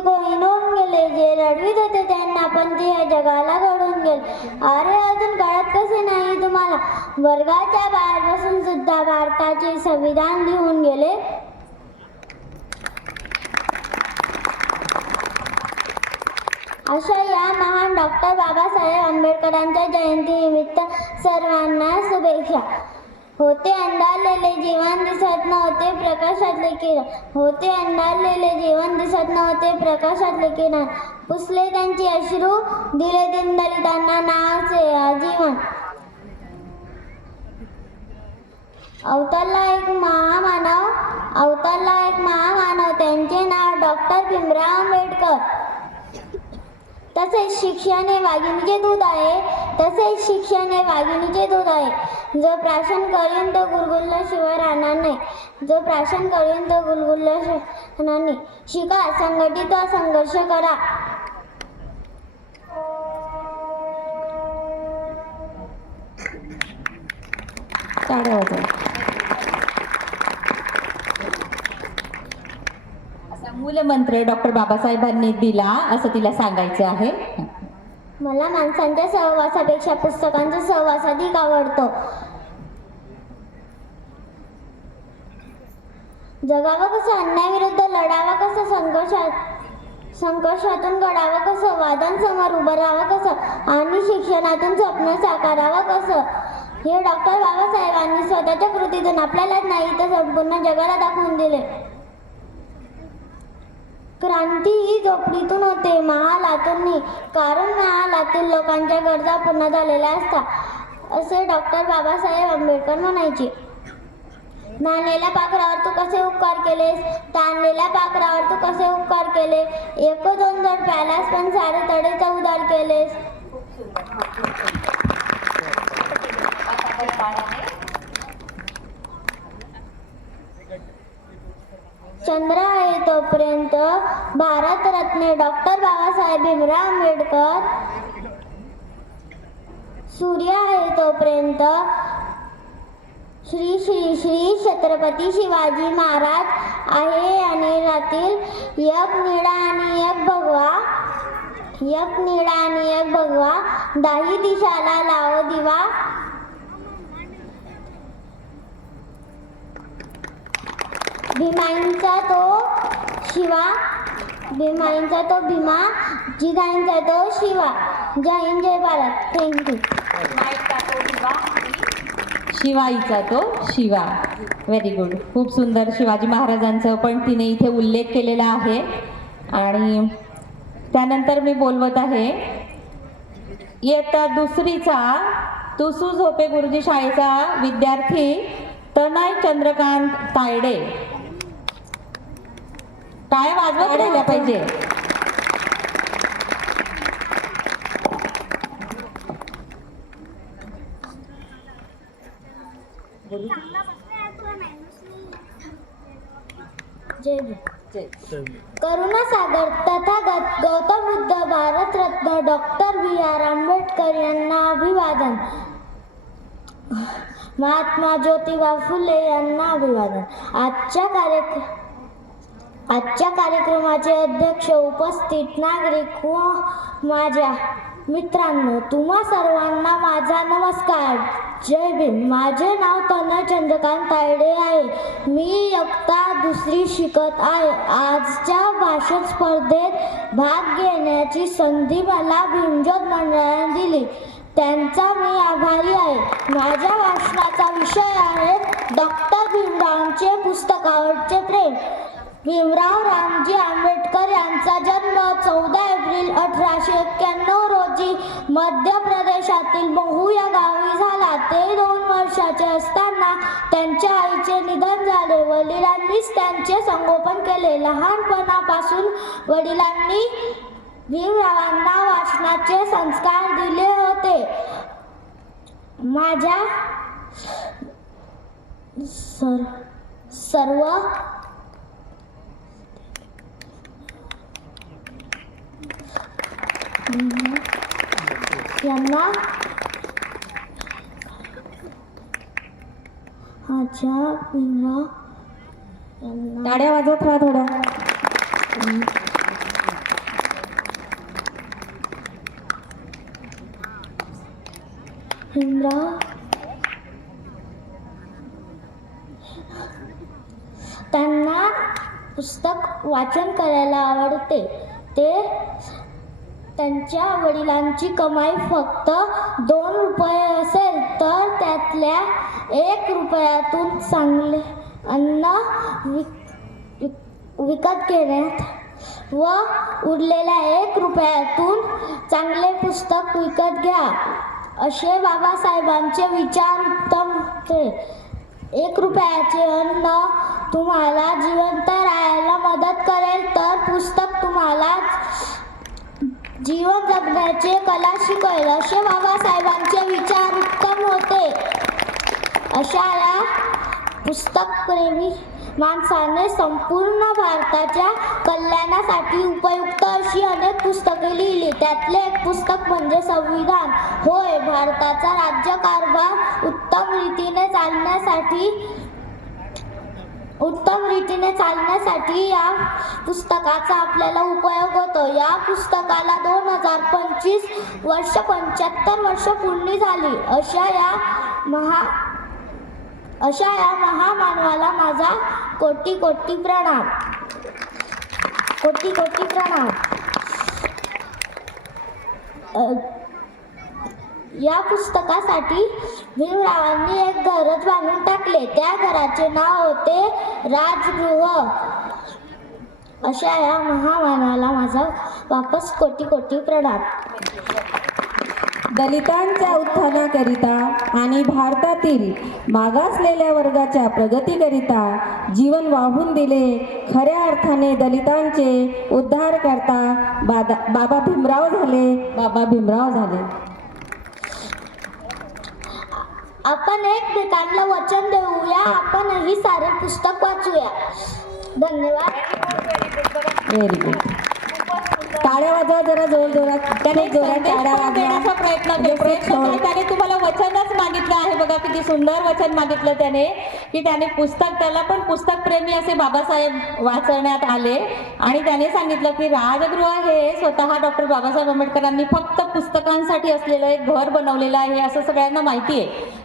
कोहिनूर गेले. जे रडवीत होते त्यांना पण ते या जगाला घडून गेले. अरे अजून कळत कसे नाही तुम्हाला? वर्गाच्या बाहेर बसून सुद्धा भारताचे संविधान लिहून गेले. अशा या महान डॉक्टर बाबासाहेब आंबेडकरांच्या जयंतीनिमित्त सर्वांना शुभेच्छा. होते अंधारलेले जीवन दिसत नव्हते प्रकाशातले किरण. होते अंधारलेले जीवन दिसत नव्हते प्रकाशातले किरण. पुसले त्यांची अश्रू, दिले दलितांना नावाचे आजीवन. अवतरला एक महामानव त्यांचे नाव डॉक्टर भीमराव आंबेडकर. तसेच शिक्षण हे वाघिणीचे दूध आहे. जो प्राशन करीन तो गुलगुल्याशिवाय राहणार नाही. शिका, संघटित संघर्ष करा. मूलमंत्र डॉक्टर बाबासाहेबांनी दिला असं तिला सांगायचं आहे. मला माणसांच्या सहवासापेक्षा पुस्तकांचा सहवास अधिक आवडतो. जगावं कसं, अन्यायाविरुद्ध लढावं कसं, संघर्षातून घडावं कसं, वादांसमोर उभं राहावं कसं आणि शिक्षणातून स्वप्न साकारावं कसं, हे डॉक्टर बाबासाहेबांनी स्वतःच्या कृतीतून आपल्यालाच नाही तर संपूर्ण जगाला दाखवून दिले. क्रांती ही झोपडीतून होते, महालातून नाही. कारण महालातील लोकांच्या गरजा पूर्ण झालेल्या असतात असे डॉक्टर बाबासाहेब आंबेडकर म्हणायचे. नाणलेल्या पाखरावर तू कसे उपकार केलेस, ताणलेल्या पाखरावर तू कसे उपकार केले. एक दोन जर प्यालास पण सारे तडेच उधार केलेस. चंद्र आहे तोपर्यंत भारतरत्न डॉक्टर बाबासाहेब भीमराव आंबेडकर. सूर्य आहे तोपर्यंत श्री श्री श्री छत्रपती शिवाजी महाराज आहे. आणि रातील एक निळा आणि एक भगवा, दाही दिशाला लाव दिवा. भीमाईंचा तो भीमा, जिजाईंचा तो शिवा. जय हिंद, जय भारत. थँक्यू. शिवाईचा तो शिवा. Very good. खूप सुंदर शिवाजी महाराजांचं पण तिने इथे उल्लेख केलेला आहे. आणि त्यानंतर मी बोलवत आहे इयत्ता दुसरीचा तुसू झोपे गुरुजी शाळेचा विद्यार्थी तनय चंद्रकांत तायडे. टाळ्या वाजवत राहिल्या पाहिजे. करुणासागर तथागत गौतम बुद्ध भारतरत्न डॉक्टर बी.आर. आंबेडकर यांना अभिवादन. महात्मा ज्योतिबा फुले यांना अभिवादन. आजच्या कार्यक्रमाचे अध्यक्ष, उपस्थित नागरिक व माझ्या मित्रांनो, तुम्हा सर्वांना माझा नमस्कार. जय भीम. माझे नाव तनय चंद्रकांत तायडे आहे. मी इयत्ता दुसरी शिकत आहे. आजच्या भाषण स्पर्धेत भाग घेण्याची संधी मला भीमज्योत मंडळाने दिली, त्यांचा मी आभारी आहे. माझ्या भाषणाचा विषय आहे डॉक्टर भीमरावांचे पुस्तकावरचे प्रेम. भीमराव रामजी आंबेडकर यांचा जन्म 14 एप्रिल 1891 रोजी मध्य प्रदेशातील महू या गावी झाला. ते 2 वर्षाचे असताना त्यांच्या आईचे निधन झाले. वडिलांनीच त्यांचे संगोपन केले. लहानपणापासून वडिलांनी भीमरावांना वाचनाचे संस्कार दिले होते. माझ्या सर्व यांना टाळ्या वाजवत राहा थोडं. भीमराव त्यांना पुस्तक वाचन करायला आवडते. ते त्यांच्या वडिलांची कमाई फक्त 2 रुपये असेल तर त्यातल्या 1 रुपयातून चांगले अन्न विकत घेण्यात व उरलेल्या 1 रुपयातून चांगले पुस्तक विकत घ्या असे बाबासाहेबांचे विचार उत्तम होते. 1 रुपयाचे अन्न तुम्हाला जिवंत राहायला मदत करेल तर पुस्तक तुम्हाला जीवन जगण्याचे कला शिकवेल असे बाबासाहेबांचे विचार उत्तम होते. अशा या पुस्तकप्रेमी माणसाने संपूर्ण भारताच्या कल्याणासाठी उपयुक्त अशी अनेक पुस्तके लिहिली. त्यातले एक पुस्तक म्हणजे संविधान होय. भारताचा राज्यकारभार उत्तम रीतीने चालण्यासाठी या पुस्तकाचा आपल्याला उपयोग होतो. या पुस्तकाला 2025 वर्ष 75 वर्ष पूर्ण झाली. अशा या महामानवाला माझा कोटी कोटी प्रणाम. कोटी कोटी प्रणाम. या पुस्तकासाठी भीमरावांनी एक घरच बांधून टाकले. त्या घराचे नाव होते राजगृह. अशा या महामानवाला माझा वापस कोटी कोटी प्रणाम. दलितांच्या उत्थानाकरिता आणि भारतातील मागासलेल्या वर्गाच्या प्रगतीकरिता जीवन वाहून दिले. खऱ्या अर्थाने दलितांचे उद्धार करता बाबा भीमराव झाले. आपण एकमेकांना वचन देऊया. आपणही सारे पुस्तक वाचूया. धन्यवाद. Very good. टाळ्या वाजवा जरा जोरजोरात. त्याने देण्याचा प्रयत्न त्याने तुम्हाला वचनच मागितलं आहे. बघा किती सुंदर वचन मागितलं त्याने की त्याने त्याला पण पुस्तक प्रेमी असे बाबासाहेब वाचवण्यात आले आणि त्याने सांगितलं की राजगृह हे स्वतः डॉक्टर बाबासाहेब आंबेडकरांनी फक्त पुस्तकांसाठी असलेलं एक घर बनवलेलं आहे असं सगळ्यांना माहिती आहे.